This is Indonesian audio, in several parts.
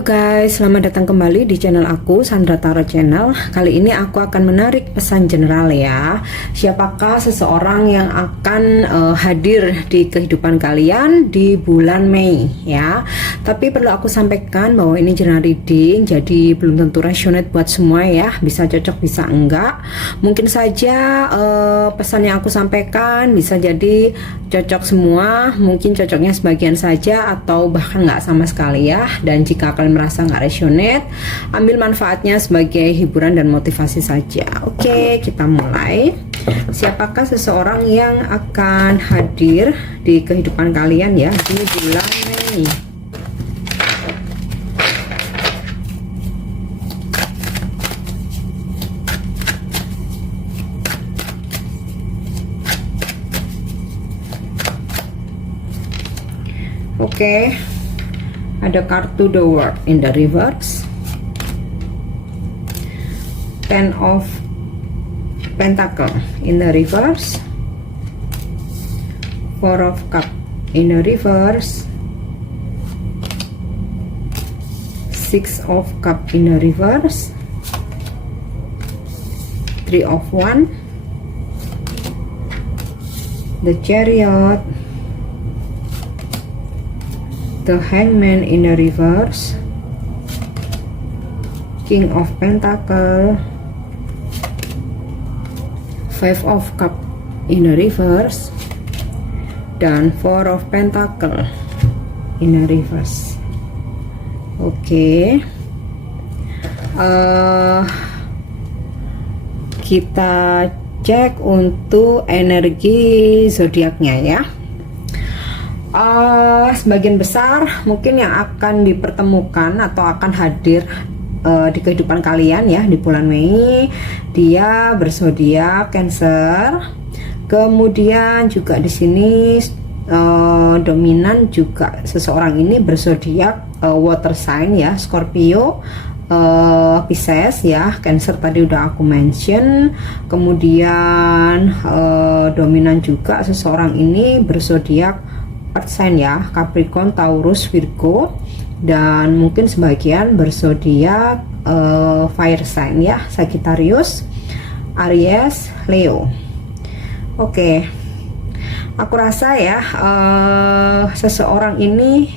Halo guys, selamat datang kembali di channel aku, Sandra Tarot Channel. Kali ini aku akan menarik pesan general ya. Siapakah seseorang yang akan hadir di kehidupan kalian di bulan Mei ya. Tapi perlu aku sampaikan bahwa ini general reading, jadi belum tentu resonate buat semua ya. Bisa cocok, bisa enggak. Mungkin saja pesan yang aku sampaikan bisa jadi cocok semua, mungkin cocoknya sebagian saja atau bahkan nggak sama sekali ya. Dan jika kalian merasa nggak resonate, ambil manfaatnya sebagai hiburan dan motivasi saja. Oke, kita mulai. Siapakah seseorang yang akan hadir di kehidupan kalian ya di bulan Mei? Oke, ada kartu The World in the reverse, Ten of Pentacle in the reverse, Four of Cup in the reverse, Six of Cup in the reverse, Three of Wands, the Chariot, the Hangman in the reverse, King of Pentacle, Five of Cup in the reverse, dan Four of Pentacle in the reverse. Oke, kita cek untuk energi zodiaknya ya. Sebagian besar mungkin yang akan dipertemukan atau akan hadir di kehidupan kalian ya di bulan Mei, dia berzodiak Cancer. Kemudian juga di sini dominan juga seseorang ini berzodiak water sign ya, Scorpio, Pisces ya. Cancer tadi udah aku mention. Kemudian dominan juga seseorang ini berzodiak earth sign ya, Capricorn, Taurus, Virgo, dan mungkin sebagian berzodiak fire sign ya, Sagittarius, Aries, Leo. Oke, aku rasa ya seseorang ini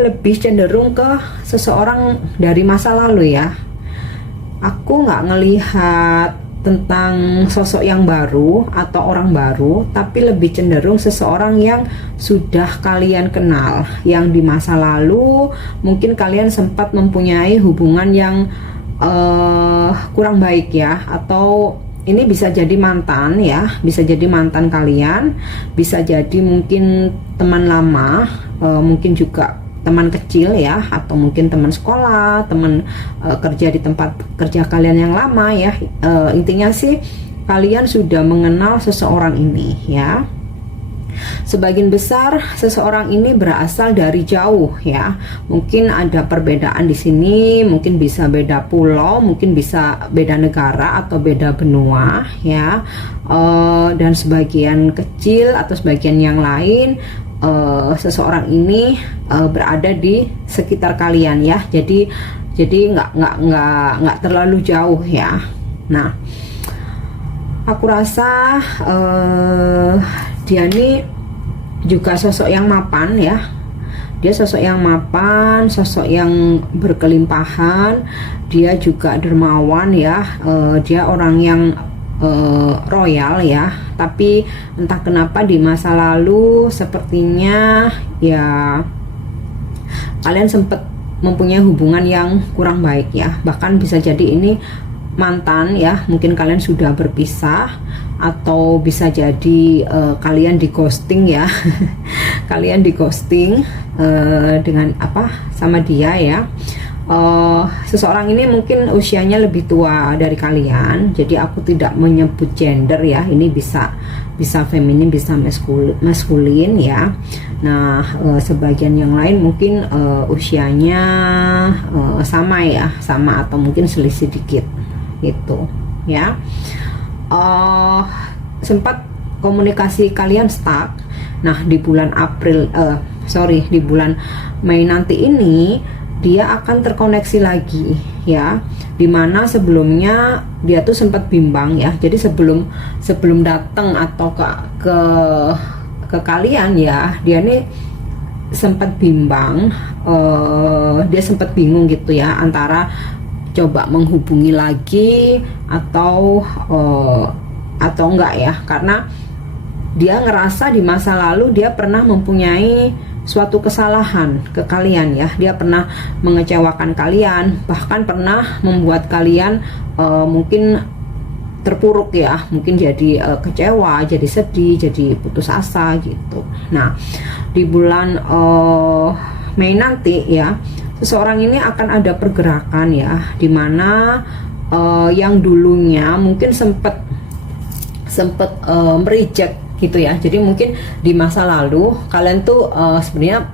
lebih cenderung ke seseorang dari masa lalu ya. Aku nggak ngelihat tentang sosok yang baru atau orang baru, tapi lebih cenderung seseorang yang sudah kalian kenal, yang di masa lalu mungkin kalian sempat mempunyai hubungan yang kurang baik ya, atau ini bisa jadi mantan ya, bisa jadi mantan kalian, bisa jadi mungkin teman lama, mungkin juga teman kecil ya, atau mungkin teman sekolah, teman kerja di tempat kerja kalian yang lama ya. Intinya sih kalian sudah mengenal seseorang ini ya. Sebagian besar seseorang ini berasal dari jauh ya. Mungkin ada perbedaan di sini, mungkin bisa beda pulau, mungkin bisa beda negara atau beda benua ya. Dan sebagian kecil atau sebagian yang lain seseorang ini berada di sekitar kalian ya. Jadi nggak terlalu jauh ya. Nah, aku rasa dia ini juga sosok yang mapan ya. Dia sosok yang mapan, sosok yang berkelimpahan. Dia juga dermawan ya. Dia orang yang royal ya, tapi entah kenapa di masa lalu sepertinya ya kalian sempat mempunyai hubungan yang kurang baik ya. Bahkan bisa jadi ini mantan ya, mungkin kalian sudah berpisah, atau bisa jadi kalian di ghosting ya. Kalian di ghosting dengan apa sama dia ya. Seseorang ini mungkin usianya lebih tua dari kalian, jadi aku tidak menyebut gender ya, ini bisa feminin, bisa maskulin ya. Nah, sebagian yang lain mungkin usianya sama ya, sama atau mungkin selisih dikit gitu ya. Sempat komunikasi kalian stuck. Nah, di bulan April sorry, di bulan Mei nanti ini dia akan terkoneksi lagi ya, dimana sebelumnya dia tuh sempat bimbang ya. Jadi sebelum datang atau ke kalian ya, dia nih sempat bimbang, dia sempat bingung gitu ya, antara coba menghubungi lagi atau enggak ya, karena dia ngerasa di masa lalu dia pernah mempunyai suatu kesalahan ke kalian ya. Dia pernah mengecewakan kalian, bahkan pernah membuat kalian mungkin terpuruk ya, mungkin jadi kecewa, jadi sedih, jadi putus asa gitu. Nah, di bulan Mei nanti ya, seseorang ini akan ada pergerakan ya, dimana yang dulunya mungkin sempat mereject gitu ya. Jadi mungkin di masa lalu kalian tuh sebenarnya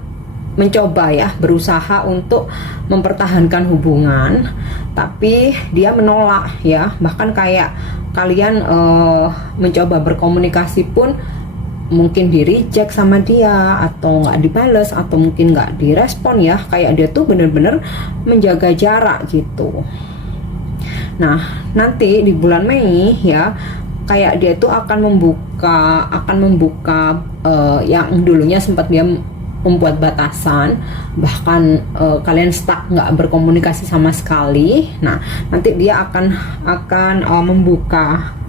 mencoba ya, berusaha untuk mempertahankan hubungan, tapi dia menolak ya. Bahkan kayak kalian mencoba berkomunikasi pun mungkin di reject sama dia, atau nggak dibales, atau mungkin nggak direspon ya. Kayak dia tuh bener-bener menjaga jarak gitu. Nah, nanti di bulan Mei ya, kayak dia tuh akan membuka yang dulunya sempat dia membuat batasan, bahkan kalian stuck, nggak berkomunikasi sama sekali. Nah, nanti dia akan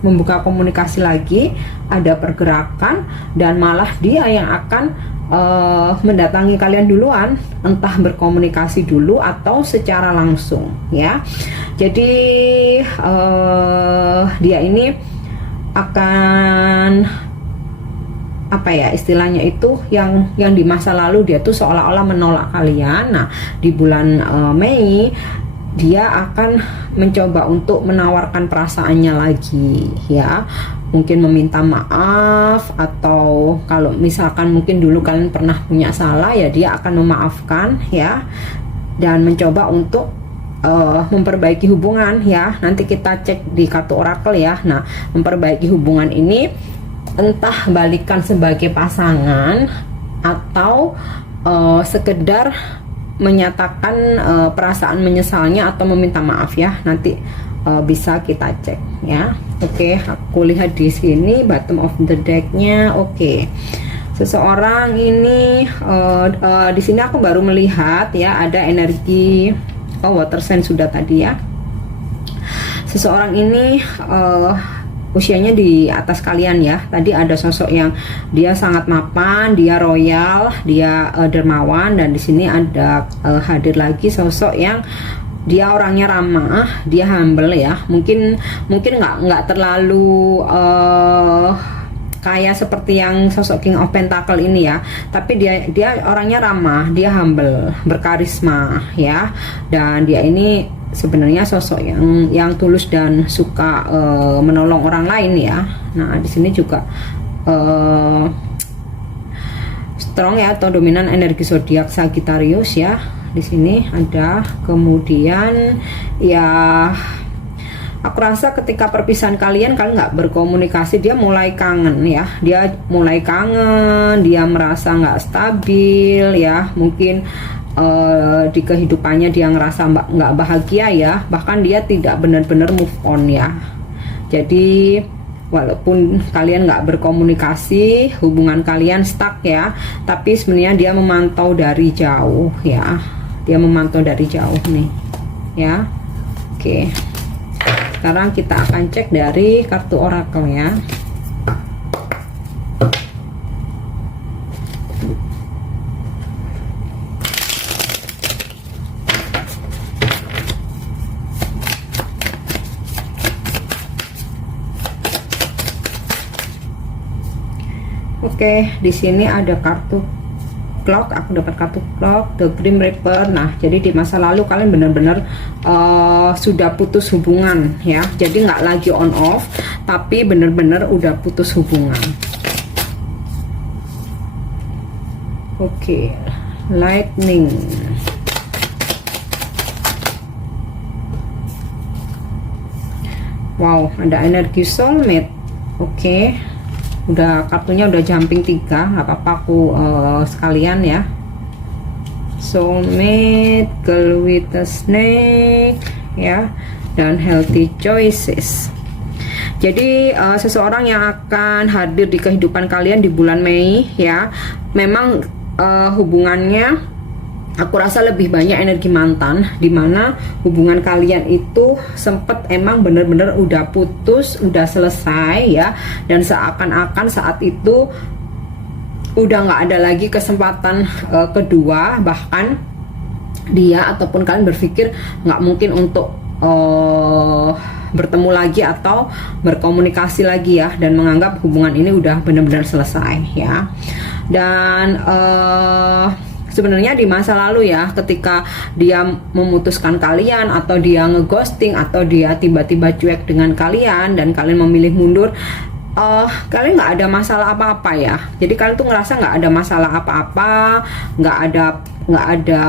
membuka komunikasi lagi, ada pergerakan, dan malah dia yang akan mendatangi kalian duluan, entah berkomunikasi dulu atau secara langsung ya. Jadi dia ini akan apa ya istilahnya itu, yang di masa lalu dia tuh seolah-olah menolak kalian. Nah, di bulan Mei dia akan mencoba untuk menawarkan perasaannya lagi ya, mungkin meminta maaf, atau kalau misalkan mungkin dulu kalian pernah punya salah ya, dia akan memaafkan ya, dan mencoba untuk memperbaiki hubungan ya. Nanti kita cek di kartu orakel ya. Nah, memperbaiki hubungan ini entah balikan sebagai pasangan atau sekedar menyatakan perasaan menyesalnya atau meminta maaf ya. Nanti bisa kita cek ya. Oke, aku lihat di sini bottom of the decknya. Oke. Seseorang ini di sini aku baru melihat ya, ada energi water sign sudah tadi ya. Seseorang ini usianya di atas kalian ya. Tadi ada sosok yang dia sangat mapan, dia royal, dia dermawan, dan di sini ada hadir lagi sosok yang dia orangnya ramah, dia humble ya. Mungkin nggak terlalu kayak seperti yang sosok King of Pentacle ini ya, tapi dia orangnya ramah, dia humble, berkarisma ya, dan dia ini sebenarnya sosok yang tulus dan suka menolong orang lain ya. Nah, di sini juga strong ya, atau dominan energi zodiak Sagittarius ya. Di sini ada, kemudian ya, aku rasa ketika perpisahan kalian nggak berkomunikasi, dia mulai kangen ya. Dia mulai kangen, dia merasa nggak stabil ya. Mungkin di kehidupannya dia ngerasa nggak bahagia ya. Bahkan dia tidak benar-benar move on ya. Jadi walaupun kalian nggak berkomunikasi, hubungan kalian stuck ya, tapi sebenarnya dia memantau dari jauh ya. Dia memantau dari jauh nih ya. Oke. Sekarang kita akan cek dari kartu orakel ya. Oke, di sini ada kartu clock. Aku dapat kartu clock, the Grim Reaper. Nah, jadi di masa lalu kalian benar-benar sudah putus hubungan ya. Jadi nggak lagi on off, tapi benar-benar udah putus hubungan. Oke, lightning. Wow, ada energi soulmate. Oke. udah kartunya udah jumping 3, nggak apa-apa aku sekalian ya. Soulmate, girl with a snake ya, dan healthy choices. Jadi seseorang yang akan hadir di kehidupan kalian di bulan Mei ya, memang hubungannya aku rasa lebih banyak energi mantan, dimana hubungan kalian itu sempet emang bener-bener udah putus, udah selesai ya, dan seakan-akan saat itu udah nggak ada lagi kesempatan kedua, bahkan dia ataupun kalian berpikir nggak mungkin untuk bertemu lagi atau berkomunikasi lagi ya, dan menganggap hubungan ini udah benar-benar selesai ya. Dan sebenarnya di masa lalu ya, ketika dia memutuskan kalian atau dia ngeghosting atau dia tiba-tiba cuek dengan kalian dan kalian memilih mundur, kalian nggak ada masalah apa-apa ya. Jadi kalian tuh ngerasa nggak ada masalah apa-apa, nggak ada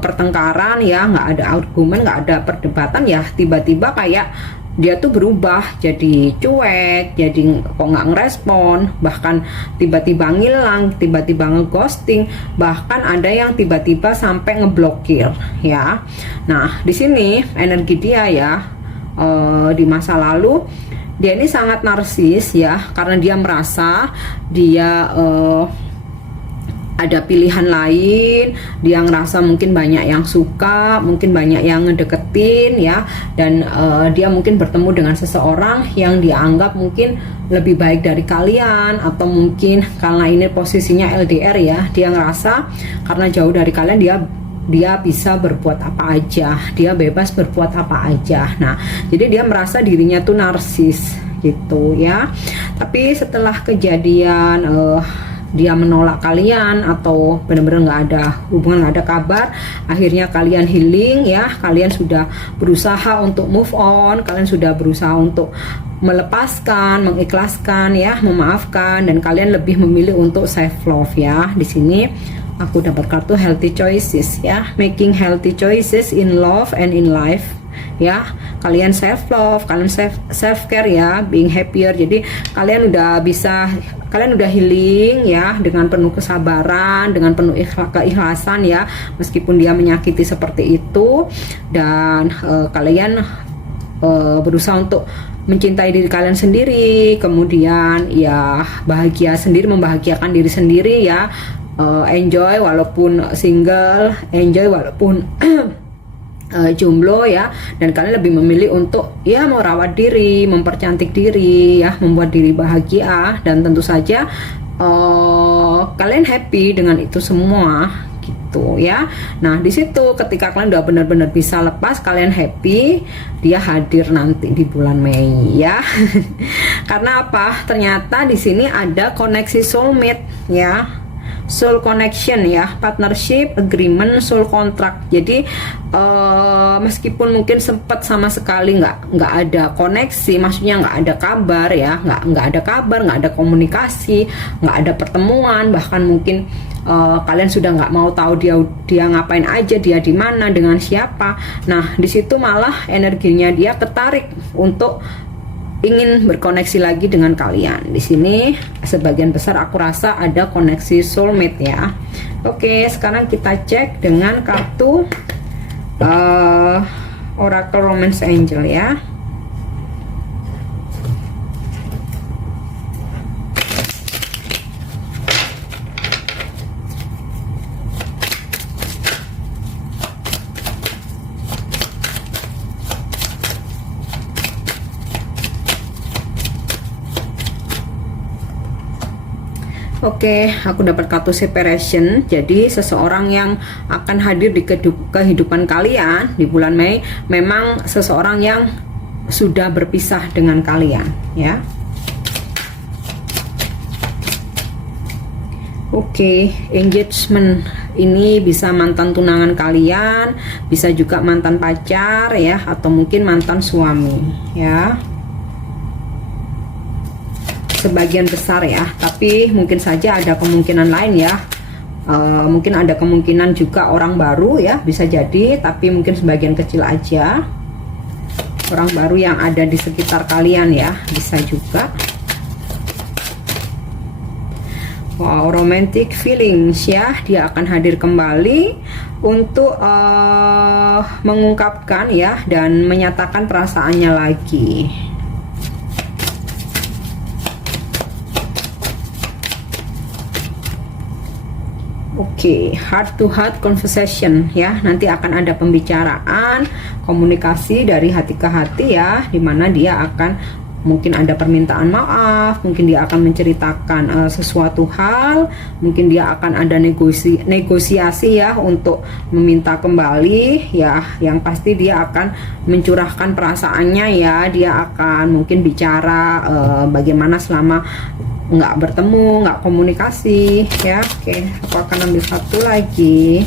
pertengkaran ya, nggak ada argumen, nggak ada perdebatan ya. Tiba-tiba kayak dia tuh berubah jadi cuek, jadi kok nggak ngerespon, bahkan tiba-tiba ngilang, tiba-tiba ngeghosting, bahkan ada yang tiba-tiba sampai ngeblokir ya. Nah di sini energi dia ya, di masa lalu dia ini sangat narsis ya, karena dia merasa dia ada pilihan lain, dia ngerasa mungkin banyak yang suka, mungkin banyak yang ngedeketin ya, dan dia mungkin bertemu dengan seseorang yang dia anggap mungkin lebih baik dari kalian, atau mungkin karena ini posisinya LDR ya, dia ngerasa karena jauh dari kalian dia bisa berbuat apa aja, dia bebas berbuat apa aja. Nah, jadi dia merasa dirinya tuh narsis gitu ya. Tapi setelah kejadian dia menolak kalian atau benar-benar nggak ada hubungan, nggak ada kabar, akhirnya kalian healing ya, kalian sudah berusaha untuk move on, kalian sudah berusaha untuk melepaskan, mengikhlaskan ya, memaafkan, dan kalian lebih memilih untuk self love ya. Di sini aku dapat kartu healthy choices ya, making healthy choices in love and in life ya. Kalian self love, kalian self care ya, being happier. Jadi kalian udah healing ya, dengan penuh kesabaran, dengan penuh keikhlasan ya, meskipun dia menyakiti seperti itu. Dan kalian berusaha untuk mencintai diri kalian sendiri, kemudian ya bahagia sendiri, membahagiakan diri sendiri ya. Enjoy walaupun single, enjoy walaupun jomblo ya, dan kalian lebih memilih untuk ya merawat diri, mempercantik diri ya, membuat diri bahagia, dan tentu saja kalian happy dengan itu semua gitu ya. Nah di situ ketika kalian udah benar-benar bisa lepas, kalian happy, dia hadir nanti di bulan Mei ya. Karena apa? Ternyata di sini ada koneksi soulmate ya. Soul connection ya, partnership, agreement, soul contract. Jadi meskipun mungkin sempat sama sekali nggak ada koneksi, maksudnya nggak ada kabar ya, nggak ada kabar, nggak ada komunikasi, nggak ada pertemuan, bahkan mungkin kalian sudah nggak mau tahu dia ngapain aja, dia di mana, dengan siapa. Nah di situ malah energinya dia ketarik untuk ingin berkoneksi lagi dengan kalian. Di sini sebagian besar aku rasa ada koneksi soulmate ya. Oke, sekarang kita cek dengan kartu Oracle Romance Angel ya. Oke, aku dapat kartu separation. Jadi seseorang yang akan hadir di kehidupan kalian di bulan Mei memang seseorang yang sudah berpisah dengan kalian ya. Oke, engagement ini bisa mantan tunangan kalian, bisa juga mantan pacar ya, atau mungkin mantan suami ya. Sebagian besar ya, tapi mungkin saja ada kemungkinan lain ya. Mungkin ada kemungkinan juga orang baru ya, bisa jadi, tapi mungkin sebagian kecil aja. Orang baru yang ada di sekitar kalian ya, bisa juga. Wow, romantic feelings ya, dia akan hadir kembali untuk mengungkapkan ya dan menyatakan perasaannya lagi. Oke, heart to heart conversation ya, nanti akan ada pembicaraan, komunikasi dari hati ke hati ya, dimana dia akan mungkin ada permintaan maaf, mungkin dia akan menceritakan sesuatu hal, mungkin dia akan ada negosiasi ya untuk meminta kembali ya, yang pasti dia akan mencurahkan perasaannya ya, dia akan mungkin bicara bagaimana selama nggak bertemu, nggak komunikasi ya. Oke, aku akan ambil satu lagi.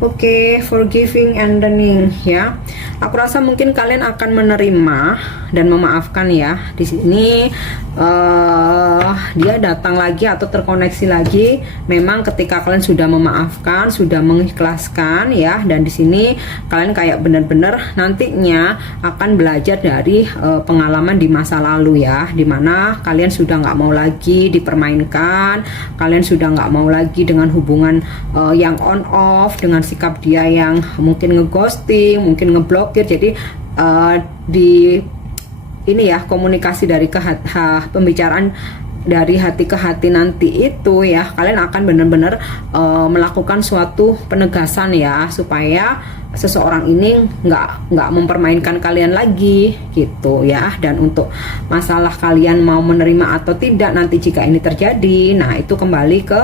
Oke, forgiving and learning ya. Aku rasa mungkin kalian akan menerima dan memaafkan ya. Di sini dia datang lagi atau terkoneksi lagi. Memang ketika kalian sudah memaafkan, sudah mengikhlaskan ya, dan di sini kalian kayak benar-benar nantinya akan belajar dari pengalaman di masa lalu ya, dimana kalian sudah nggak mau lagi dipermainkan, kalian sudah nggak mau lagi dengan hubungan yang on off, dengan sikap dia yang mungkin ngeghosting, mungkin ngeblokir. Jadi di ini ya, komunikasi dari pembicaraan dari hati ke hati nanti itu ya, kalian akan benar-benar melakukan suatu penegasan ya, supaya seseorang ini nggak mempermainkan kalian lagi gitu ya. Dan untuk masalah kalian mau menerima atau tidak nanti jika ini terjadi, nah itu kembali ke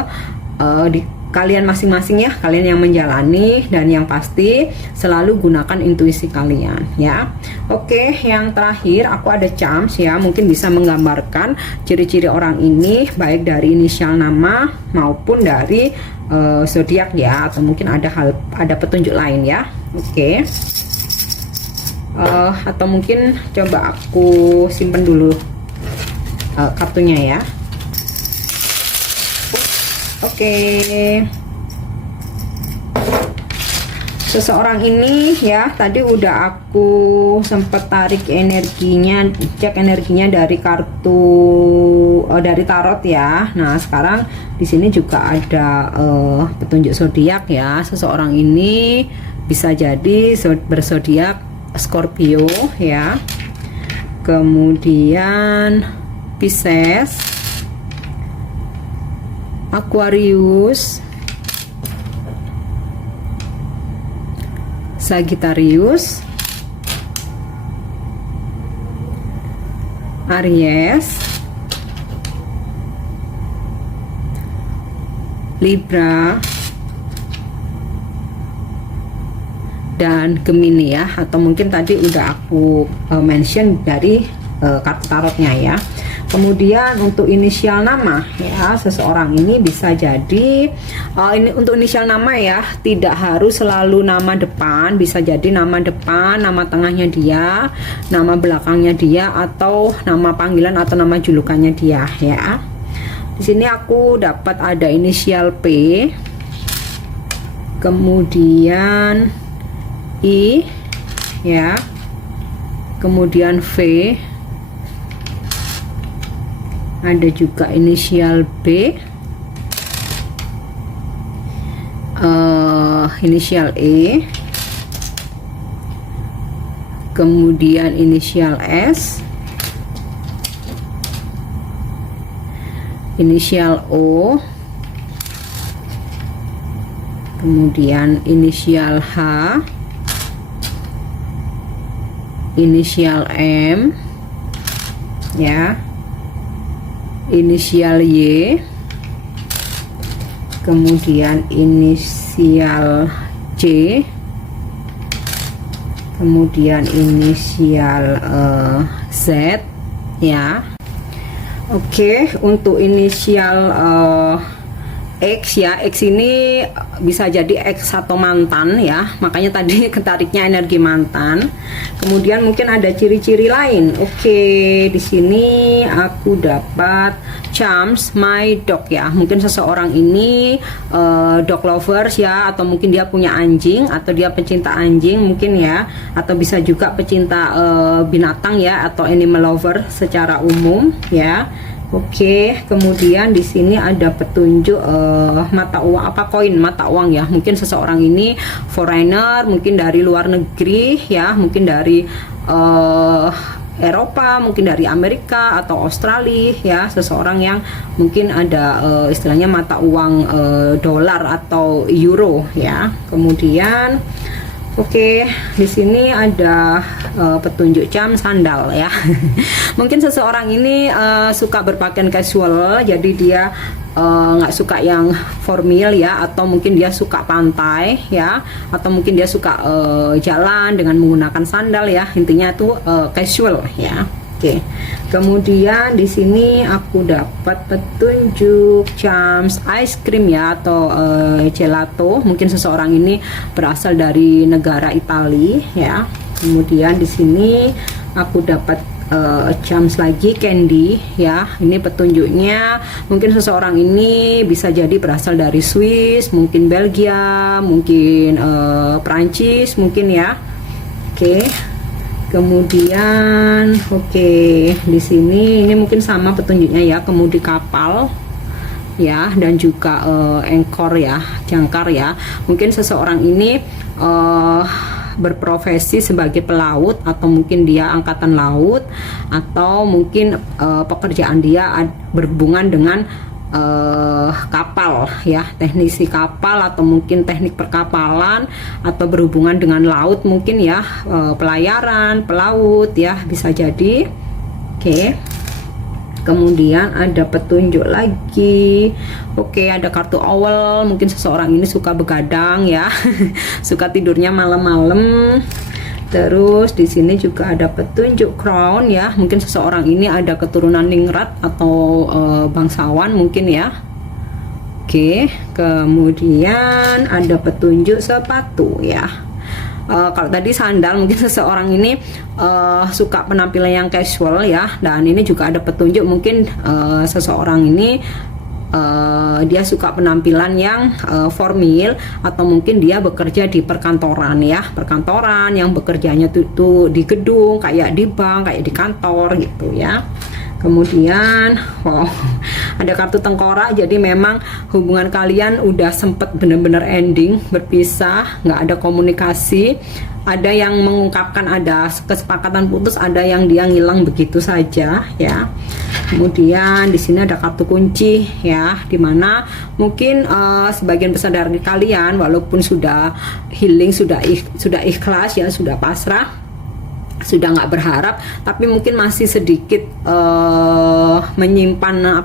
kalian masing-masing ya, kalian yang menjalani, dan yang pasti selalu gunakan intuisi kalian ya. Oke, yang terakhir aku ada chance ya, mungkin bisa menggambarkan ciri-ciri orang ini baik dari inisial nama maupun dari zodiak ya, atau mungkin ada petunjuk lain ya. Oke. Atau mungkin coba aku simpen dulu kartunya ya. Oke. Seseorang ini ya, tadi udah aku sempat tarik energinya, cek energinya dari kartu dari tarot ya. Nah, sekarang di sini juga ada petunjuk zodiak ya. Seseorang ini bisa jadi berzodiak Scorpio ya. Kemudian Pisces, Aquarius, Sagittarius, Aries, Libra, dan Gemini ya, atau mungkin tadi udah aku mention dari kartu tarotnya ya. Kemudian untuk inisial nama ya, seseorang ini bisa jadi ini untuk inisial nama ya, tidak harus selalu nama depan, bisa jadi nama depan, nama tengahnya dia, nama belakangnya dia, atau nama panggilan atau nama julukannya dia ya. Di sini aku dapat ada inisial P, kemudian I ya, kemudian V, ada juga inisial B, inisial E, kemudian inisial S, inisial O, kemudian inisial H, inisial M ya, inisial Y, kemudian inisial C, kemudian inisial Z ya. Oke, untuk inisial X ya, X ini bisa jadi X atau mantan ya, makanya tadi ketariknya energi mantan. Kemudian mungkin ada ciri-ciri lain. Oke, di sini aku dapat charms my dog ya, mungkin seseorang ini dog lovers ya, atau mungkin dia punya anjing, atau dia pecinta anjing mungkin ya, atau bisa juga pecinta binatang ya, atau animal lover secara umum ya. Oke, kemudian di sini ada petunjuk mata uang, apa koin mata uang ya. Mungkin seseorang ini foreigner, mungkin dari luar negeri ya, mungkin dari Eropa, mungkin dari Amerika atau Australia ya. Seseorang yang mungkin ada istilahnya mata uang dolar atau euro ya. Kemudian oke, di sini ada petunjuk jam sandal ya. Mungkin seseorang ini suka berpakaian casual, jadi dia nggak suka yang formal ya, atau mungkin dia suka pantai ya, atau mungkin dia suka jalan dengan menggunakan sandal ya. Intinya itu casual ya. Oke, kemudian di sini aku dapat petunjuk charms ice cream ya, atau gelato. Mungkin seseorang ini berasal dari negara Italia ya. Kemudian di sini aku dapat charms lagi candy ya. Ini petunjuknya mungkin seseorang ini bisa jadi berasal dari Swiss, mungkin Belgia, mungkin Prancis mungkin ya. Oke. Kemudian di sini ini mungkin sama petunjuknya ya, kemudi kapal ya, dan juga anchor ya, jangkar ya. Mungkin seseorang ini berprofesi sebagai pelaut, atau mungkin dia angkatan laut, atau mungkin pekerjaan dia berhubungan dengan kapal ya, teknisi kapal, atau mungkin teknik perkapalan, atau berhubungan dengan laut mungkin ya, pelayaran, pelaut ya, bisa jadi. Oke. Kemudian ada petunjuk lagi. Oke, ada kartu owl. Mungkin seseorang ini suka begadang ya, suka tidurnya malam-malam. Terus di sini juga ada petunjuk crown ya. Mungkin seseorang ini ada keturunan ningrat atau bangsawan mungkin ya. Oke, kemudian ada petunjuk sepatu ya. Kalau tadi sandal, mungkin seseorang ini suka penampilan yang casual ya. Dan ini juga ada petunjuk mungkin seseorang ini dia suka penampilan yang formal, atau mungkin dia bekerja di perkantoran ya, perkantoran yang bekerjanya tuh di gedung, kayak di bank, kayak di kantor gitu ya. Kemudian ada kartu tengkorak, jadi memang hubungan kalian udah sempet bener-bener ending, berpisah, nggak ada komunikasi. Ada yang mengungkapkan ada kesepakatan putus, ada yang dia ngilang begitu saja ya. Kemudian di sini ada kartu kunci ya, dimana mungkin sebagian besar dari kalian walaupun sudah healing, sudah ikhlas ya, sudah pasrah, sudah nggak berharap, tapi mungkin masih sedikit menyimpan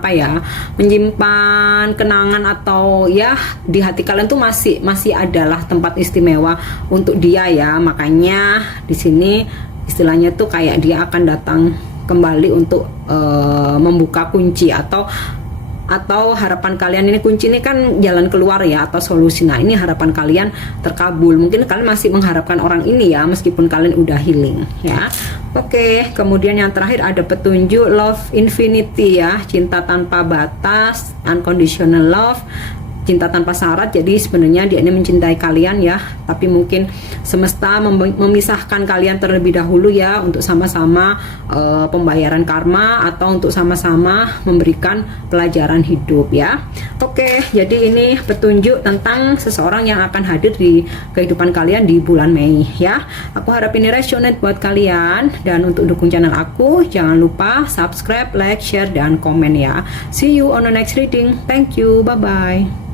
menyimpan kenangan, atau ya di hati kalian tuh masih adalah tempat istimewa untuk dia ya. Makanya di sini istilahnya tuh kayak dia akan datang kembali untuk membuka kunci, atau harapan kalian ini, kunci ini kan jalan keluar ya, atau solusi. Nah, ini harapan kalian terkabul. Mungkin kalian masih mengharapkan orang ini ya, meskipun kalian udah healing ya. Oke, kemudian yang terakhir ada petunjuk love infinity ya, cinta tanpa batas, unconditional love, cinta tanpa syarat. Jadi sebenarnya dia ini mencintai kalian ya, tapi mungkin semesta memisahkan kalian terlebih dahulu ya, untuk sama-sama pembayaran karma, atau untuk sama-sama memberikan pelajaran hidup ya. Oke, jadi ini petunjuk tentang seseorang yang akan hadir di kehidupan kalian di bulan Mei ya. Aku harap ini resonate buat kalian, dan untuk dukung channel aku jangan lupa subscribe, like, share, dan komen ya. See you on the next reading. Thank you, bye bye.